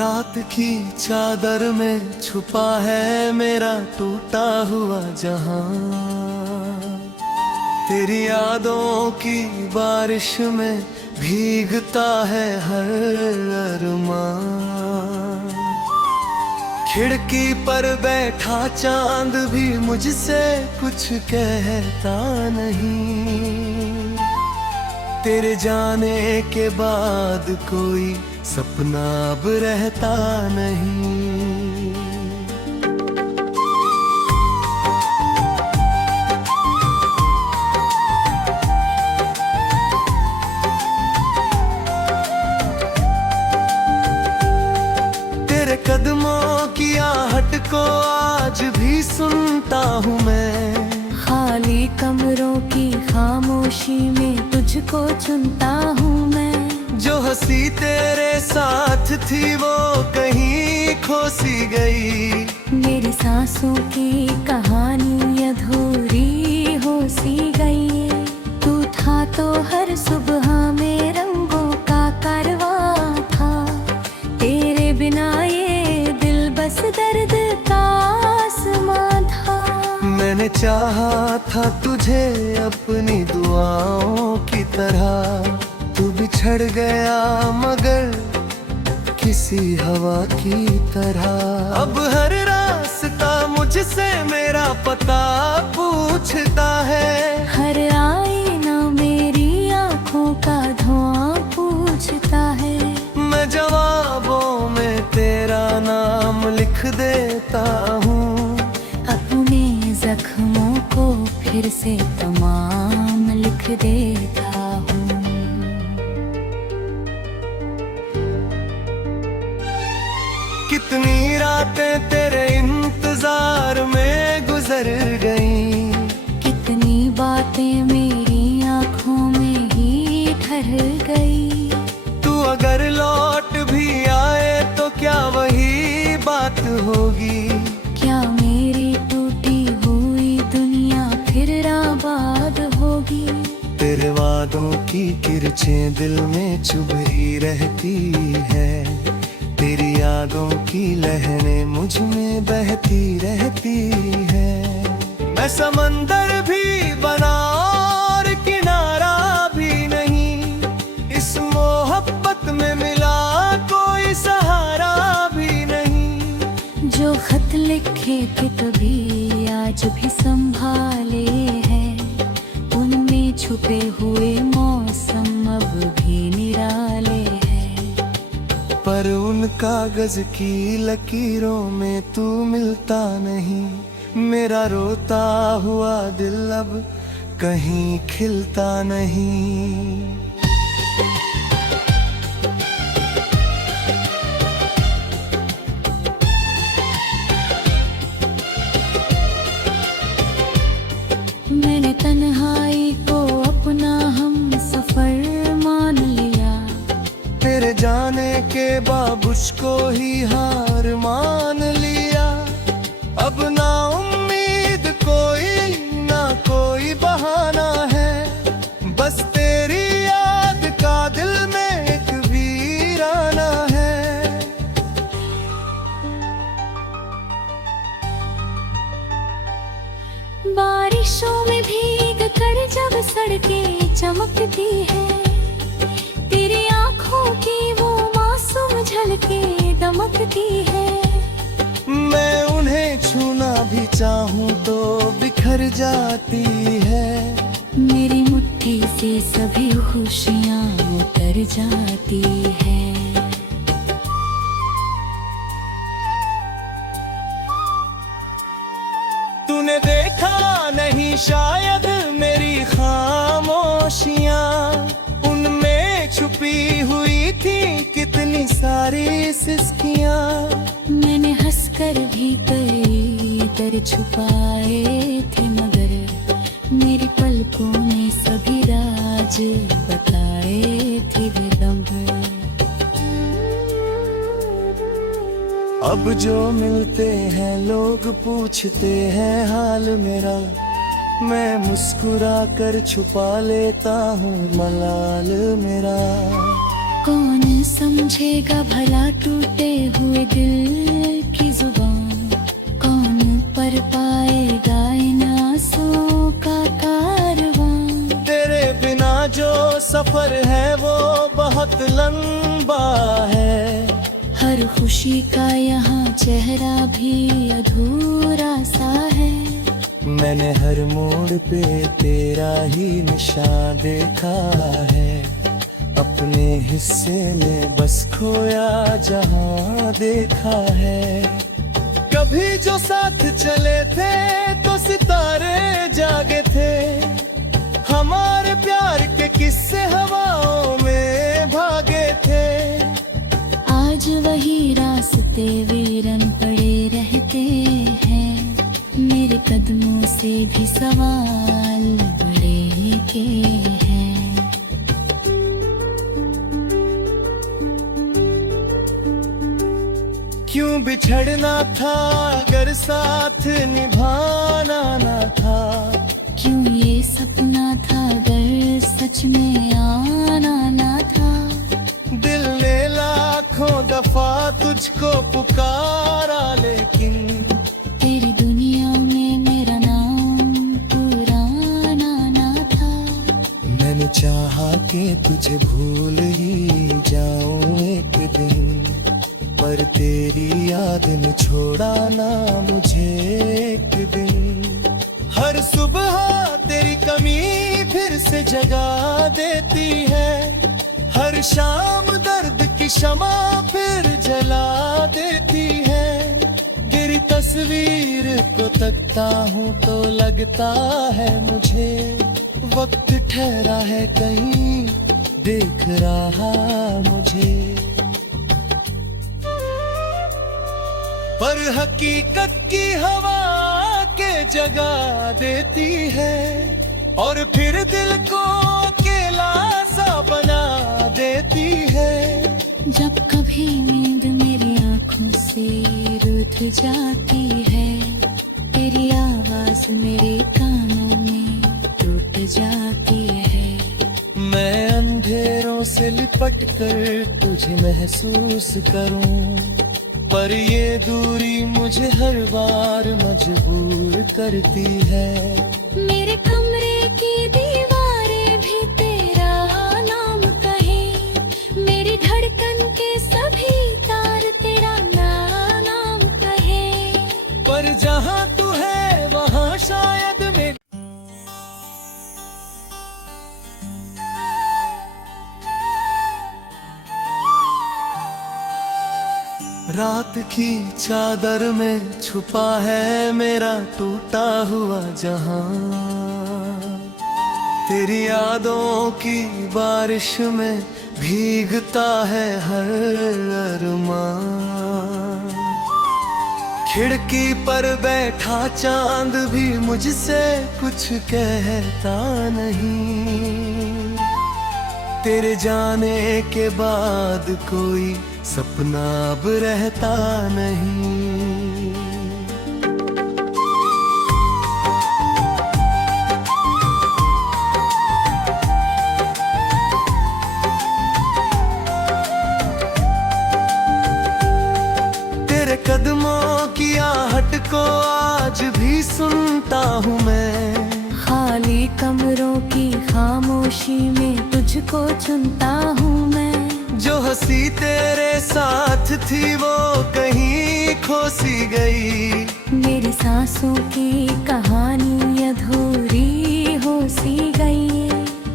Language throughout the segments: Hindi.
रात की चादर में छुपा है मेरा टूटा हुआ जहां। तेरी यादों की बारिश में भीगता है हर अरमां। खिड़की पर बैठा चांद भी मुझसे कुछ कहता नहीं। तेरे जाने के बाद कोई सपना अब रहता नहीं। तेरे कदमों की आहट को आज भी सुनता हूँ मैं। खाली कमरों की खामोशी में तुझको चुनता हूँ मैं। जो हंसी तेरे साथ थी वो कहीं खो सी गई। मेरी सांसों की कहानी अधूरी हो सी गई। तू था तो हर सुबह में रंगों का कारवां था। तेरे बिना ये दिल बस दर्द का आसमां था। मैंने चाहा था तुझे अपनी दुआओं की तरह। तू बिछड़ गया मगर किसी हवा की तरह। अब हर रास्ता मुझसे मेरा पता पूछता है। हर आईना मेरी आँखों का धुआं पूछता है। मैं जवाबों में तेरा नाम लिख देता हूँ। अपने जख्मों को फिर से तमाम लिख देता हूँ। कितनी रातें तेरे इंतजार में गुजर गईं। कितनी बातें मेरी आँखों में ही ठहर गई। तू अगर लौट भी आए तो क्या वही बात होगी। क्या मेरी टूटी हुई दुनिया फिर आबाद होगी। तेरे वादों की किरचें दिल में चुभी रहती है। तेरी यादों की लहरें मुझ में बहती रहती है। मैं समंदर भी बना और किनारा भी नहीं। इस मोहब्बत में मिला कोई सहारा भी नहीं। जो खत लिखे थे कभी आज भी संभाले हैं। उनमें छुपे हुए मौसम अब भी निराले हैं। पर उन कागज की लकीरों में तू मिलता नहीं। मेरा रोता हुआ दिल अब कहीं खिलता नहीं। मैंने तन्हाई को अपना हम सफर मान लिया। तेरे जाने के बाद मुझको ही हार मान लिया। अब ना उम्मीद कोई ना कोई बहाना है। बस तेरी याद का दिल में एक वीराना है। बारिशों में भीग कर जब सड़कें चमकती है। तेरी आँखों की वो मासूम झलके दमकती है। मैं उन्हें छूना भी चाहूँ तो बिखर जाती है। मेरी मुट्ठी से सभी खुशियाँ उतर जाती है। तूने देखा नहीं शायद मेरी खामोशियाँ। उनमें छुपी हुई थी कितनी सारी सिसकियाँ। मैंने हंसकर भी कई दर्द छुपाए थे मगर मेरी पलकों ने सभी राज बताए थे बेदम। अब जो मिलते हैं लोग पूछते हैं हाल मेरा। मैं मुस्कुरा कर छुपा लेता हूँ मलाल मेरा। कौन समझेगा भला टूटे हुए दिल की जुबान, कौन पर पाएगा इन आंसुओं का कारवां। तेरे बिना जो सफर है वो बहुत लंबा है, हर खुशी का यहाँ चेहरा भी अधूरा सा है। मैंने हर मोड़ पे तेरा ही निशान देखा है, अपने हिस्से में बस खोया जहां देखा है। कभी जो साथ चले थे तो सितारे जागे थे, हमारे प्यार के किस्से हवाओं में भागे थे। आज वही रास्ते वीरन पड़े रहते हैं, मेरे कदमों से भी सवाल बड़े के हैं। क्यों बिछड़ना था अगर साथ निभाना ना था, क्यों ये सपना था अगर सच में आना ना था। दिल ने लाखों दफा तुझको पुकारा लेकिन तेरी दुनिया में मेरा नाम पुराना ना था। मैंने चाहा कि तुझे भूल ही जाऊं एक दिन, पर तेरी याद ने छोड़ा ना मुझे एक दिन। हर सुबह तेरी कमी फिर से जगा देती है, हर शाम दर्द की शमा फिर जला देती है। तेरी तस्वीर को तकता हूँ तो लगता है मुझे वक्त ठहरा है कहीं देख रहा मुझे। पर हकीकत की हवा के जगा देती है, और फिर दिल को अकेला सा बना देती है। जब कभी नींद मेरी आंखों से रुठ जाती है, तेरी आवाज मेरे कानों में टूट जाती है। मैं अंधेरों से लिपट कर तुझे महसूस करूं, पर ये दूरी मुझे हर बार मजबूर करती है। मेरे कमरे की दीवारें भी तेरा नाम कहे, मेरी धड़कन के सभी तार तेरा नाम कहे। पर जहाँ तू है वहाँ शायद मैं रात की चादर में छुपा है मेरा टूटा हुआ जहां, तेरी यादों की बारिश में भीगता है हर अरमां। खिड़की पर बैठा चांद भी मुझसे कुछ कहता नहीं, तेरे जाने के बाद कोई सपना अब रहता नहीं। तेरे कदमों की आहट को आज भी सुनता हूँ मैं, खाली कमरों की खामोशी में तुझको चुनता हूँ मैं। जो हंसी तेरे साथ थी वो कहीं खो सी गई, मेरी सांसों की कहानी अधूरी हो सी गई।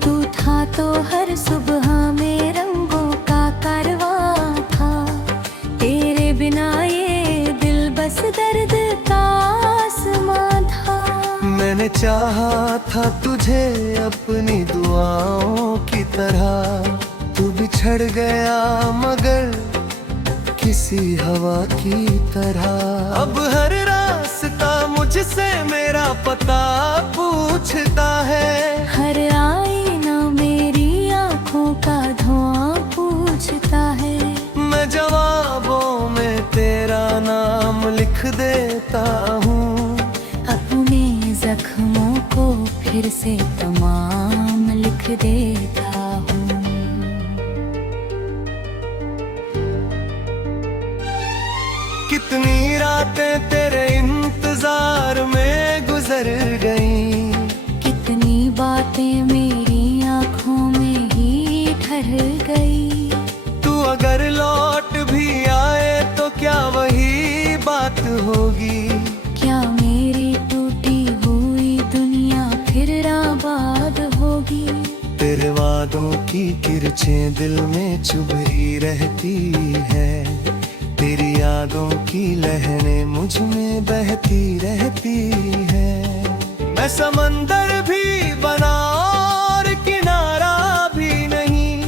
तू था तो हर सुबह में रंगों का कारवां था, तेरे बिना ये दिल बस दर्द का आसमां था। मैंने चाहा था तुझे अपनी दुआओं की तरह, तू बिछड़ गया मगर किसी हवा की तरह। अब हर रास्ता मुझसे मेरा पता पूछता है, हर आईना मेरी आंखों का धुआं पूछता है। मैं जवाबों में तेरा नाम लिख देता हूँ, अपने जख्मों को फिर से तमाम लिख देता हूँ। कितनी रातें तेरे इंतजार में गुजर गईं, कितनी बातें मेरी आंखों में ही ठहर गई। तू अगर लौट भी आए तो क्या वही बात होगी? क्या मेरी टूटी हुई दुनिया फिर आबाद होगी? तेरे वादों की किरचें दिल में चुभी रहती है, तेरी यादों की लहरें मुझ में बहती रहती है। मैं समंदर भी बना और किनारा भी नहीं,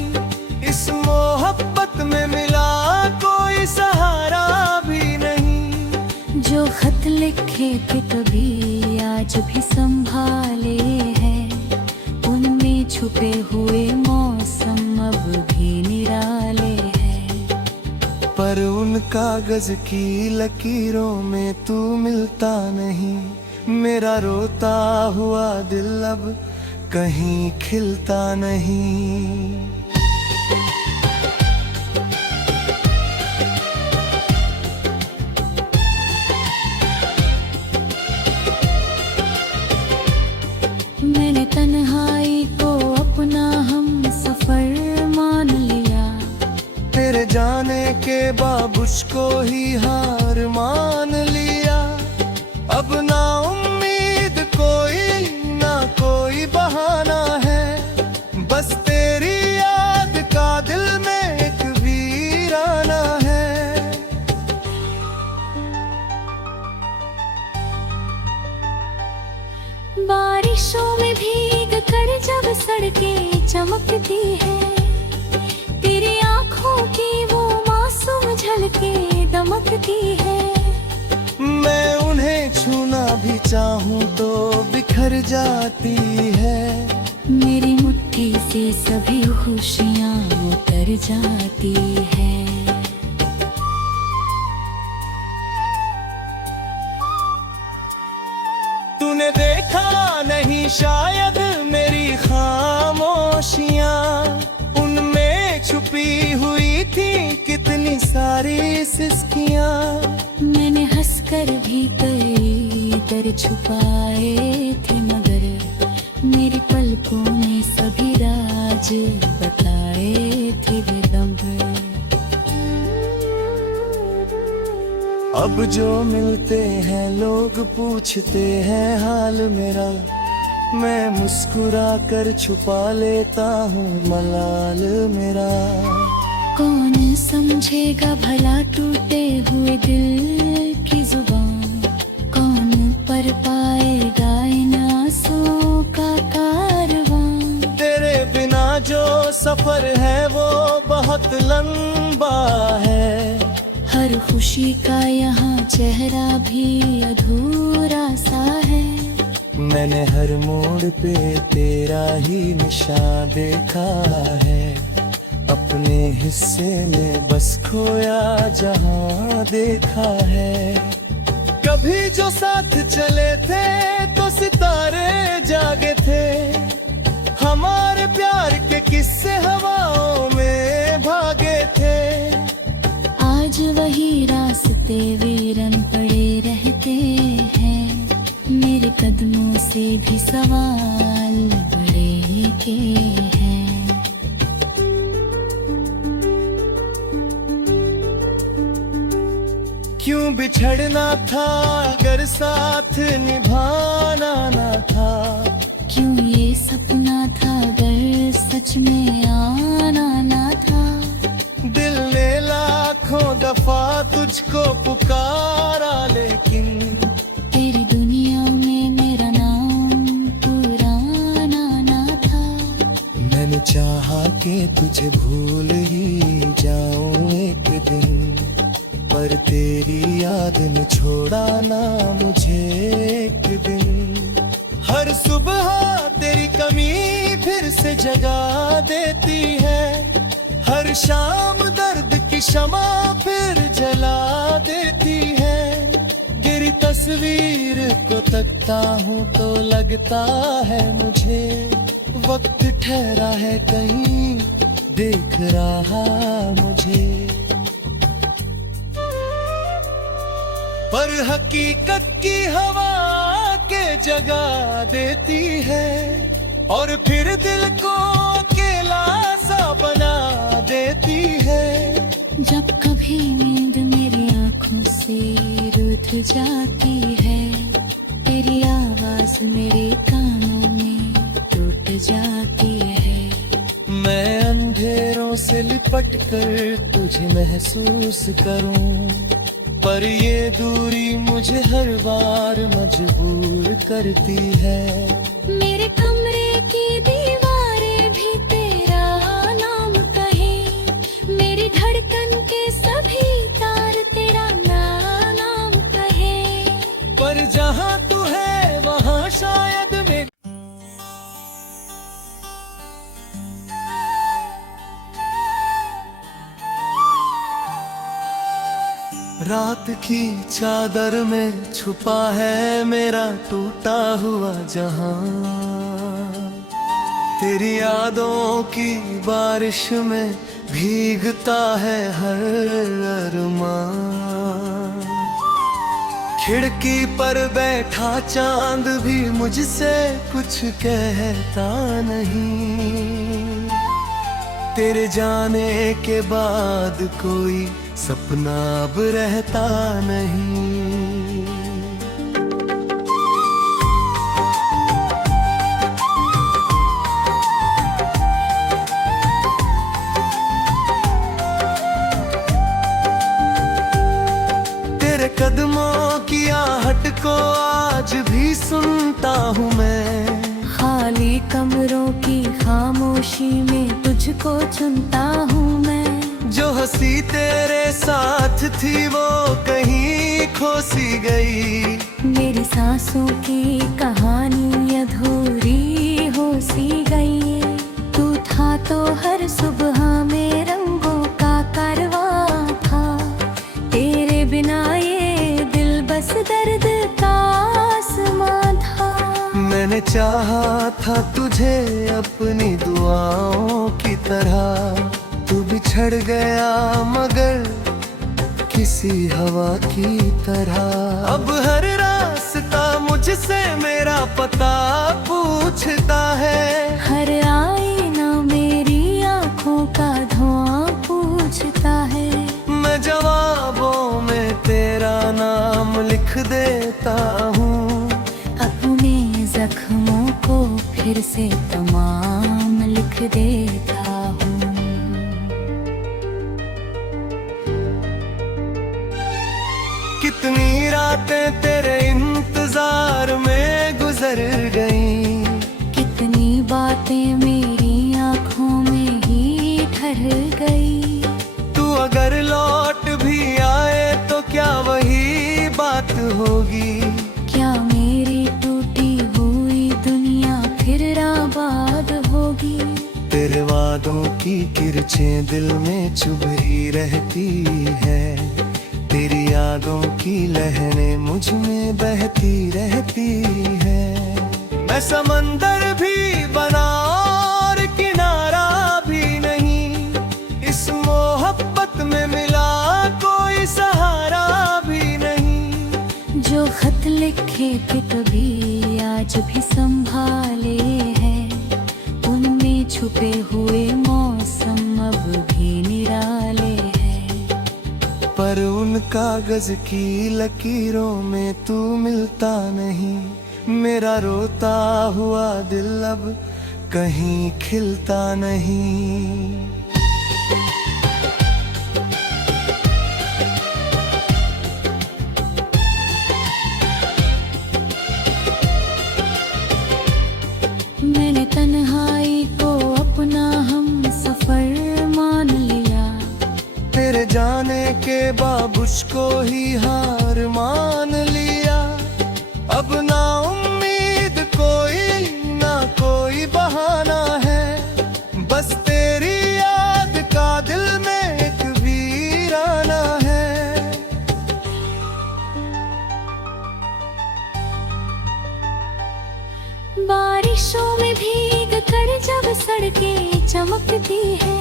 इस मोहब्बत में मिला कोई सहारा भी नहीं। जो खत लिखे थे कभी आज भी संभाले हैं, उनमें छुपे हुए मौसम अब भी निराले हैं। पर उन कागज की लकीरों में तू मिलता नहीं, मेरा रोता हुआ दिल अब कहीं खिलता नहीं। मैंने तन्हाई को अपना हम सफर मान लिया, तेरे जाने के बाद मुझको ही हार मान लिया। अब ना उम्मीद कोई ना कोई बहाना है, बस तेरी याद का दिल में एक वीराना है। बारिशों में भीग कर जब सड़कें चमकती है, तेरी आंखों की वो मासूम झलके दमकती है। मैं उन्हें छूना भी चाहूं तो बिखर जाती है, मेरी मुट्ठी से सभी खुशियाँ उतर जाती है। तूने देखा नहीं शायद मेरी खामोशियाँ, उनमें छुपी हुई थी कितनी सारी सिसकियाँ। मैंने हंसकर भी कई दर्द छुपाए थे, मगर मेरी पलकों ने सभी राज बताए थे बेदम। अब जो मिलते हैं लोग पूछते हैं हाल मेरा, मैं मुस्कुरा कर छुपा लेता हूँ मलाल मेरा। कौन समझेगा भला टूटे हुए दिल की जुबान, कौन पर पाएगा इन आंसुओं का कारवां। तेरे बिना जो सफर है वो बहुत लंबा है, हर खुशी का यहाँ चेहरा भी अधूरा सा है। मैंने हर मोड़ पे तेरा ही निशान देखा है, अपने हिस्से में बस खोया जहां देखा है। कभी जो साथ चले थे तो सितारे जागे थे, हमारे प्यार के किस्से हवाओं में भागे थे। आज वही रास्ते वीरन पड़े रहते हैं, मेरे कदमों से भी सवाल बड़े के हैं। क्यों बिछड़ना था अगर साथ निभाना ना था, क्यों ये सपना था अगर सच में आना ना था। दिल ने लाखों दफा तुझको पुकारा लेकिन तेरी दुनिया में मेरा नाम पुराना ना था। मैंने चाहा कि तुझे भूल ही जाऊं एक दिन, पर तेरी याद ने छोड़ा ना मुझे एक दिन। हर सुबह तेरी कमी फिर से जगा देती है, हर शाम दर्द की शमा फिर जला देती है। गिरी तस्वीर को तकता हूँ तो लगता है मुझे, वक्त ठहरा है कहीं देख रहा मुझे। पर हकीकत की हवा के जगा देती है और फिर दिल को अकेला सा बना देती है। जब कभी नींद मेरी आंखों से रुठ जाती है, तेरी आवाज मेरे कानों में टूट जाती है। मैं अंधेरों से लिपट कर तुझे महसूस करूं, पर ये दूरी मुझे हर बार मजबूर करती है। मेरे कमरे की दीवारें भी तेरा नाम कहे, मेरी धड़कन के सभी तार तेरा नाम कहे। पर जहाँ तू है वहाँ शायद मेरी रात की चादर में छुपा है मेरा टूटा हुआ जहां। तेरी यादों की बारिश में भीगता है हर अरमां। खिड़की पर बैठा चांद भी मुझसे कुछ कहता नहीं। तेरे जाने के बाद कोई सपना अब रहता नहीं। तेरे कदमों की आहट को आज भी सुनता हूँ मैं। खाली कमरों की खामोशी में तुझको चुनता हूँ मैं। जो हंसी तेरे साथ थी वो कहीं खो सी गई। मेरी सांसों की कहानी अधूरी हो सी गई। तू था तो हर सुबह में रंगों का कारवां था। तेरे बिना ये दिल बस दर्द का आसमां था। मैंने चाहा था तुझे अपनी दुआओं की तरह, तू बिछड़ गया मगर किसी हवा की तरह। अब हर रास्ता मुझसे मेरा पता पूछता है। हर आईना मेरी आंखों का धुआं पूछता है। मैं जवाबों में तेरा नाम लिख देता हूँ। अपने जख्मों को फिर से तमाम लिख देता हूँ। कितनी रातें तेरे इंतजार में गुजर गईं। कितनी बातें मेरी आंखों में ही ठहर गई। तू अगर लौट भी आए तो क्या वही बात होगी। क्या मेरी टूटी हुई दुनिया फिर आबाद होगी। तेरे वादों की किरचें दिल में चुभी रहती है। तेरी यादों की लहरें मुझ में बहती रहती है। मैं समंदर भी बना और किनारा भी नहीं। इस मोहब्बत में मिला कोई सहारा भी नहीं। जो खत लिखे थे कभी आज भी संभाले हैं। उनमें छुपे हुए मौसम अब भी निराले हैं। पर उन कागज की लकीरों में तू मिलता नहीं। मेरा रोता हुआ दिल अब कहीं खिलता नहीं। मैंने तन्हाई को अपना हम सफर मान लिया। तेरे जाने के बाबुश को ही हार मान लिया। अब ना उम्मीद कोई ना कोई बहाना है। बस तेरी याद का दिल में एक वीराना है। बारिशों में भीग कर जब सड़कें चमकती है।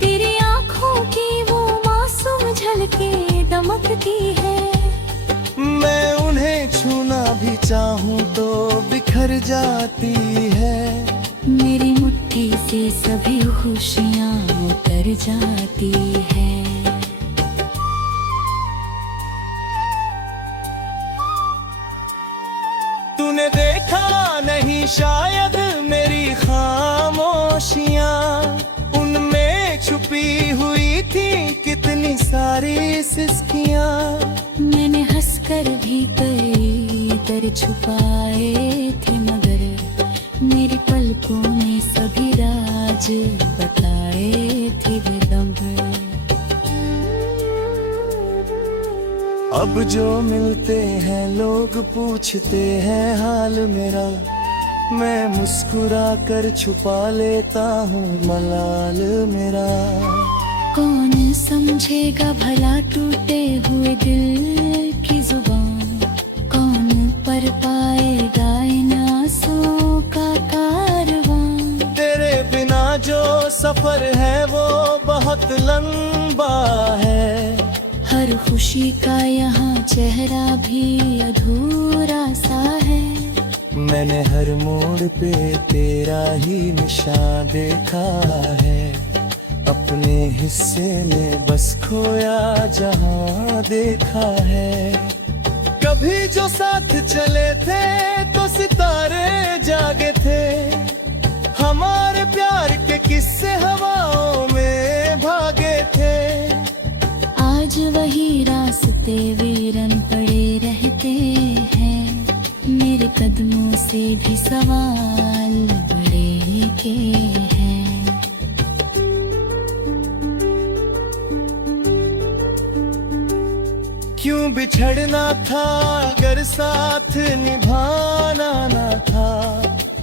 तेरी आंखों की वो मासूम झलके दमकती है। मैं उन्हें छूना भी चाहूं तो बिखर जाती है। मेरी मुट्ठी से सभी खुशियाँ उतर जाती है। तूने देखा नहीं शायद मेरी खामोशियाँ, उनमें छुपी हुई थी कितनी सारी सिसकियाँ। मैंने हंसकर भी कई दर छुपाए थे, मगर मेरी पलकों ने सभी राज बताए थे बेदम। अब जो मिलते हैं लोग पूछते हैं हाल मेरा, मैं मुस्कुरा कर छुपा लेता हूँ मलाल मेरा। कौन समझेगा भला टूटे हुए दिल की जुबान, कौन पर पाएगा इन आंसुओं का कारवां। तेरे बिना जो सफर है वो बहुत लंबा है, हर खुशी का यहाँ चेहरा भी अधूरा सा है। मैंने हर मोड़ पे तेरा ही निशान देखा है, अपने हिस्से में बस खोया जहाँ देखा है। कभी जो साथ चले थे तो सितारे जागे थे, हमारे प्यार के किस्से हवाओं में भागे थे। आज वही रास्ते वीरन पड़े रहते हैं, मेरे कदमों से भी सवाल बड़े के हैं। क्यों बिछड़ना था अगर साथ निभाना ना था,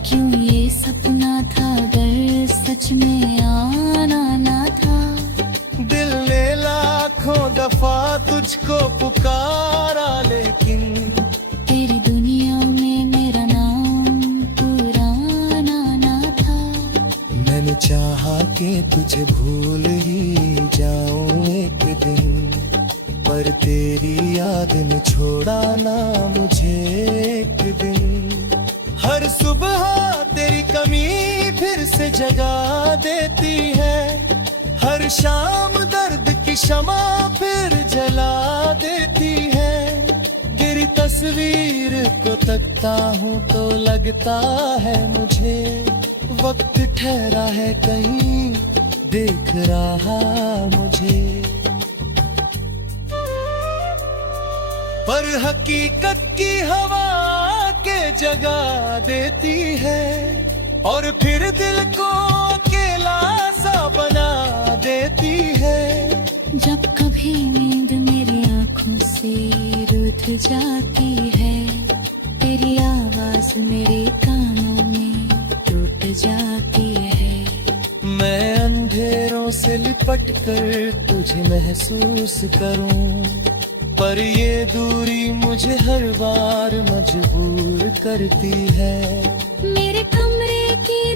क्यों ये सपना था अगर सच में आना ना था। दिल ने लाखों दफा तुझको पुकारा लेकिन तेरी दुनिया में मेरा नाम पुराना ना था। मैंने चाहा कि तुझे भूल ही जाऊं एक दिन, पर तेरी याद ने छोड़ा ना मुझे एक दिन। हर सुबह तेरी कमी फिर से जगा देती है, हर शाम दर्द की शमा फिर जला देती है। तेरी तस्वीर को तकता हूँ तो लगता है मुझे वक्त ठहरा है कहीं देख रहा मुझे। पर हकीकत की हवा के जगा देती है, और फिर दिल को अकेला सा बना देती है। जब कभी नींद मेरी आंखों से रुठ जाती है, तेरी आवाज मेरे कानों में टूट जाती है। मैं अंधेरों से लिपट कर तुझे महसूस करूं, पर ये दूरी मुझे हर बार मजबूर करती है। मेरे कमरे की